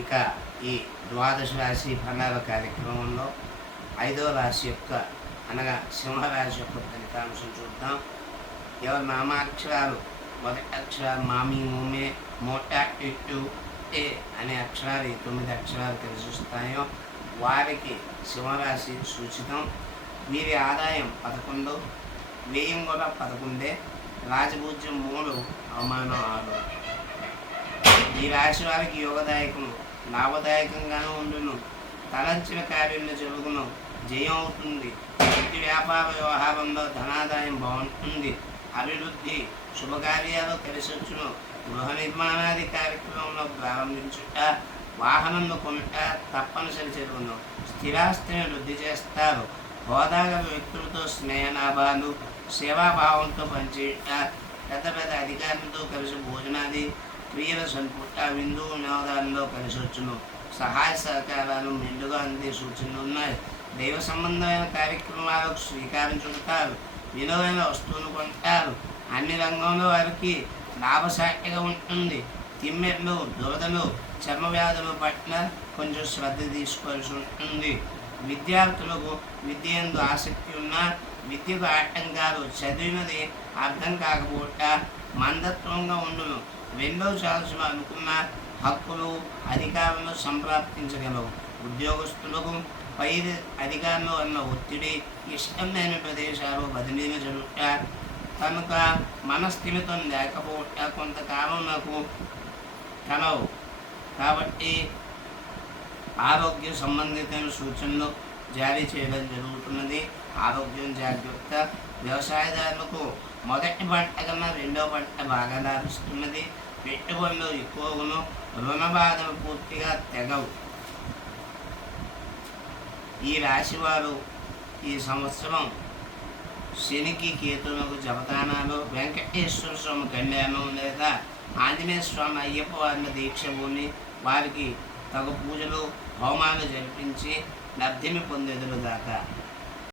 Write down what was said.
ఇక ఈ ద్వాదశ రాశి ఫలాల కార్యక్రమంలో 5వ రాశి యొక్క అనగా సింహరాశి యొక్క ఫలితాంశం చూద్దాం. ఎవరి నామాక్షరాలు మొదటి అక్షరాలు మామి మూమే మోటా ఇట్టు ఏ అనే అక్షరాలు ఈ 9 అక్షరాలు కలిసి వస్తాయో వారికి సింహరాశి సూచితం. వీరి ఆదాయం 11, వ్యయం కూడా 11, రాజపూజ్యం 3, అవమానం 6. ఈ రాశి వారికి యోగదాయకము, లాభదాయకంగానూ ఉండును. తలంచిన కార్యంలో జరుగును, జయం అవుతుంది. వృత్తి వ్యాపార వ్యవహారంలో ధనాదాయం బాగుంటుంది. అభివృద్ధి, శుభకార్యాలు కలిసొచ్చును. గృహ నిర్మాణాది కార్యక్రమంలో ప్రారంభించుట, వాహనంలో కొనుట తప్పనిసరి జరుగును. స్థిరాస్తిని వృద్ధి చేస్తారు. హోదాగల వ్యక్తులతో స్నేహలాభాలు, సేవాభావంతో పనిచేయుట, పెద్ద పెద్ద అధికారులతో కలిసి భోజనాది క్రియల సల్పుట, విందు వినోదాలలో కలిసి వచ్చును. సహాయ సహకారాలు మెండుగా అందే సూచనలు ఉన్నాయి. దైవ సంబంధమైన కార్యక్రమాలకు శ్రీకారం చుడతారు. విలువైన వస్తువులు కొంటారు. అన్ని రంగంలో వారికి లాభసాటిగా ఉంటుంది. తిమ్మెర్లు, దురదలు, చర్మ వ్యాధులు పట్ల కొంచెం శ్రద్ధ తీసుకోవాల్సి ఉంటుంది. విద్యార్థులకు విద్య యందు ఆసక్తి ఉన్న విద్యకు ఆటంకాలు, చదివినది అర్థం కాకపోవట, మందత్వంగా ఉండును. వెళ్ళవలసిన అనుకున్న హక్కులు, అధికారులను సంప్రాప్తించగలవు. ఉద్యోగస్తులకు పై అధికారులు అన్న ఒత్తిడి, ఇష్టం లేని ప్రదేశాలు బదిలీలు జరుగుట, కనుక మనస్థిమితం లేకపోవట కొంతకాలం నాకు కలవు. కాబట్టి ఆరోగ్య సంబంధితమైన సూచనలు జారీ చేయడం జరుగుతున్నది. ఆరోగ్యం జాగ్రత్త. వ్యవసాయదారులకు మొదటి పంట కన్నా 2వ పంట బాగా లాభిస్తున్నది. పెట్టుబడులు ఎక్కువను, రుణ బాధలు పూర్తిగా తెగవు. ఈ రాశివారు ఈ సంవత్సరం శనికి, కేతువులకు జపదానాలు, వెంకటేశ్వర స్వామి కళ్యాణం లేదా ఆంజనేయ స్వామి, అయ్యప్ప వారిని దీక్ష భూమి వారికి తగు పూజలు, హోమాలు జరిపించి లబ్ధిని పొందేదురు దాకా.